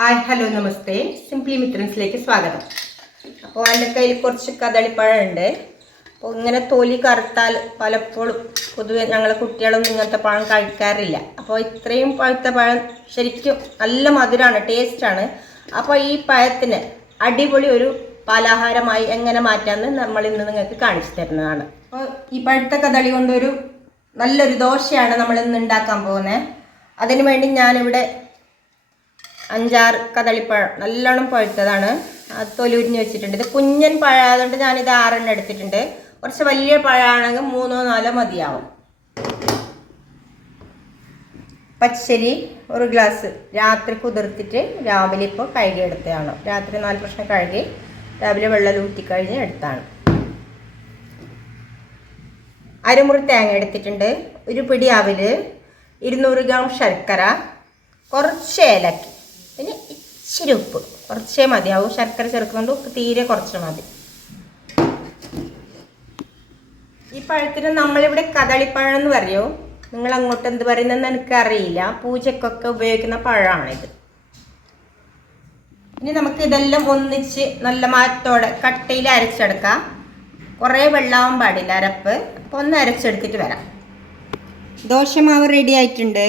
Hi hello നമസ്തേ simply മിത്രൻസിലേക്ക് സ്വാഗതം. അപ്പോൾ എൻ്റെ കയ്യിൽ കുറച്ച് കദളിപ്പഴം ഉണ്ട്. അപ്പോൾ ഇങ്ങനെ തൊലി കറുത്താൽ പലപ്പോഴും പൊതുവെ ഞങ്ങളെ കുട്ടികളൊന്നും ഇങ്ങനത്തെ പഴം കഴിക്കാറില്ല. അപ്പോൾ ഇത്രയും പഴുത്ത പഴം ശരിക്കും നല്ല മധുരമാണ്, ടേസ്റ്റാണ്. അപ്പോൾ ഈ പഴത്തിന് അടിപൊളി ഒരു പലഹാരമായി എങ്ങനെ മാറ്റാമെന്ന് നമ്മൾ ഇന്ന് നിങ്ങൾക്ക് കാണിച്ചു തരുന്നതാണ്. അപ്പോൾ ഈ പഴുത്ത കദളി കൊണ്ടൊരു നല്ലൊരു ദോശയാണ് നമ്മൾ ഇന്ന് ഉണ്ടാക്കാൻ പോകുന്നത്. അതിനു വേണ്ടി ഞാനിവിടെ 5-6 കദളിപ്പഴം നല്ലോണം പഴുത്തതാണ്, അത് തൊലി ഉരിഞ്ഞ് വെച്ചിട്ടുണ്ട്. ഇത് കുഞ്ഞൻ പഴമായതുകൊണ്ട് ഞാനിത് 6 എടുത്തിട്ടുണ്ട്. കുറച്ച് വലിയ പഴമാണെങ്കിൽ 3-4 മതിയാവും. പച്ചരി 1 ഗ്ലാസ് രാത്രി കുതിർത്തിട്ട് രാവിലെ ഇപ്പോൾ കഴുകി എടുത്തതാണ്. രാത്രി 4 പ്രാവശ്യം കഴുകി രാവിലെ വെള്ളം ഊറ്റി കഴിഞ്ഞ് എടുത്താണ്. അരമുറി തേങ്ങ എടുത്തിട്ടുണ്ട്, ഒരു പിടി അവില്, 200 ഗ്രാം ശർക്കര, കുറച്ച് ഏലക്ക, പിന്നെ ഇച്ചിരി ഉപ്പ്, കുറച്ചേ മതിയാവും. ശർക്കര ചേർക്കുന്നുണ്ട്, ഉപ്പ് തീരെ കുറച്ച് മതി. ഈ പഴത്തിന് നമ്മളിവിടെ കദളിപ്പഴം എന്ന് പറയുമോ, നിങ്ങൾ അങ്ങോട്ട് എന്ത് പറയുന്നതെന്ന് എനിക്കറിയില്ല. പൂജക്കൊക്കെ ഉപയോഗിക്കുന്ന പഴമാണിത്. ഇനി നമുക്ക് ഇതെല്ലാം ഒന്നിച്ച് നല്ല മാറ്റത്തോടെ കട്ടയിൽ അരച്ചെടുക്കാം. കുറേ വെള്ളമാവാൻ പാടില്ല അരപ്പ്. അപ്പോൾ ഒന്ന് അരച്ചെടുത്തിട്ട് വരാം. ദോശമാവ് റെഡി ആയിട്ടുണ്ട്.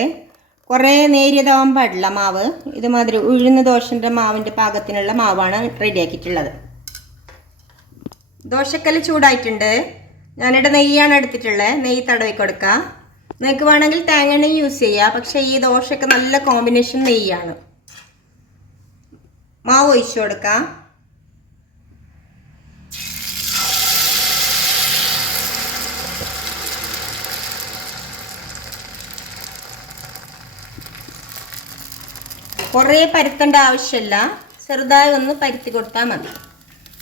കുറേ നേരിയതാവാൻ പാടില്ല മാവ്. ഇതുമാതിരി ഉഴുന്ന ദോശൻ്റെ മാവിൻ്റെ പാകത്തിനുള്ള മാവാണ് റെഡിയാക്കിയിട്ടുള്ളത്. ദോശക്കല്ല് ചൂടായിട്ടുണ്ട്. ഞാനിവിടെ നെയ്യാണ് എടുത്തിട്ടുള്ളത്. നെയ്യ് തടവി കൊടുക്കുക. നിങ്ങൾക്ക് വേണമെങ്കിൽ തേങ്ങ നെയ്യ് യൂസ് ചെയ്യുക, പക്ഷേ ഈ ദോശയ്ക്ക് നല്ല കോമ്പിനേഷൻ നെയ്യാണ്. മാവ് ഒഴിച്ചു കൊടുക്കുക. കുറേ പരുത്തേണ്ട ആവശ്യമില്ല, ചെറുതായി ഒന്ന് പരുത്തി കൊടുത്താൽ മതി.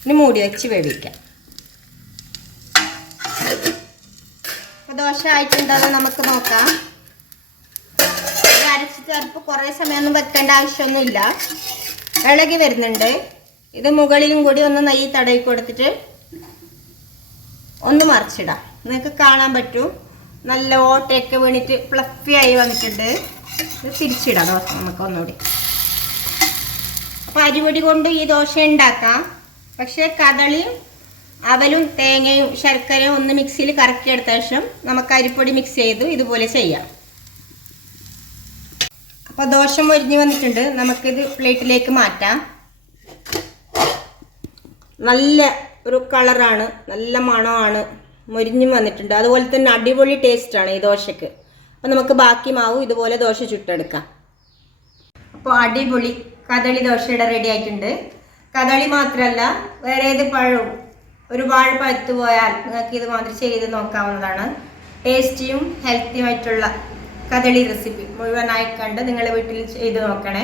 ഇനി മൂടി വെച്ച് വേവിക്കാം. ദോശ ആയിട്ടുണ്ടോ നമുക്ക് നോക്കാം. അരച്ച് ചേർപ്പ് കുറേ സമയമൊന്നും വെക്കേണ്ട ആവശ്യമൊന്നുമില്ല, ഇളകി വരുന്നുണ്ട്. ഇത് മുകളിലും കൂടി ഒന്ന് നെയ്യ് തടവി കൊടുത്തിട്ട് ഒന്ന് മറിച്ചിടാം. നിങ്ങൾക്ക് കാണാൻ പറ്റും, നല്ല ഓട്ടയൊക്കെ വീണിട്ട് ഫ്ലഫി ആയി വന്നിട്ടുണ്ട്. ഇത് തിരിച്ചിടാം ദോശ നമുക്ക് ഒന്നുകൂടി. അപ്പോൾ അരിപൊടി കൊണ്ട് ഈ ദോശ ഉണ്ടാക്കാം, പക്ഷേ കദളിയും അവലും തേങ്ങയും ശർക്കരയും ഒന്ന് മിക്സിയിൽ കറക്കിയെടുത്ത ശേഷം നമുക്ക് അരിപ്പൊടി മിക്സ് ചെയ്ത് ഇതുപോലെ ചെയ്യാം. അപ്പോൾ ദോശ മൊരിഞ്ഞ് വന്നിട്ടുണ്ട്, നമുക്കിത് പ്ലേറ്റിലേക്ക് മാറ്റാം. നല്ല ഒരു കളറാണ്, നല്ല മണമാണ്, മൊരിഞ്ഞും വന്നിട്ടുണ്ട്. അതുപോലെ തന്നെ അടിപൊളി ടേസ്റ്റാണ് ഈ ദോശയ്ക്ക്. അപ്പോൾ നമുക്ക് ബാക്കി മാവും ഇതുപോലെ ദോശ ചുട്ടെടുക്കാം. അപ്പോൾ അടിപൊളി കദളി ദോശയുടെ റെഡി ആയിട്ടുണ്ട്. കദളി മാത്രമല്ല, വേറെ ഏത് പഴവും ഒരുപാട് പഴുത്തു പോയാൽ നിങ്ങൾക്ക് ഇത് മാതിരി ചെയ്ത് നോക്കാവുന്നതാണ്. ടേസ്റ്റിയും ഹെൽത്തിയുമായിട്ടുള്ള കദളി റെസിപ്പി മുഴുവനായി കണ്ട് നിങ്ങൾ വീട്ടിൽ ചെയ്ത് നോക്കണേ.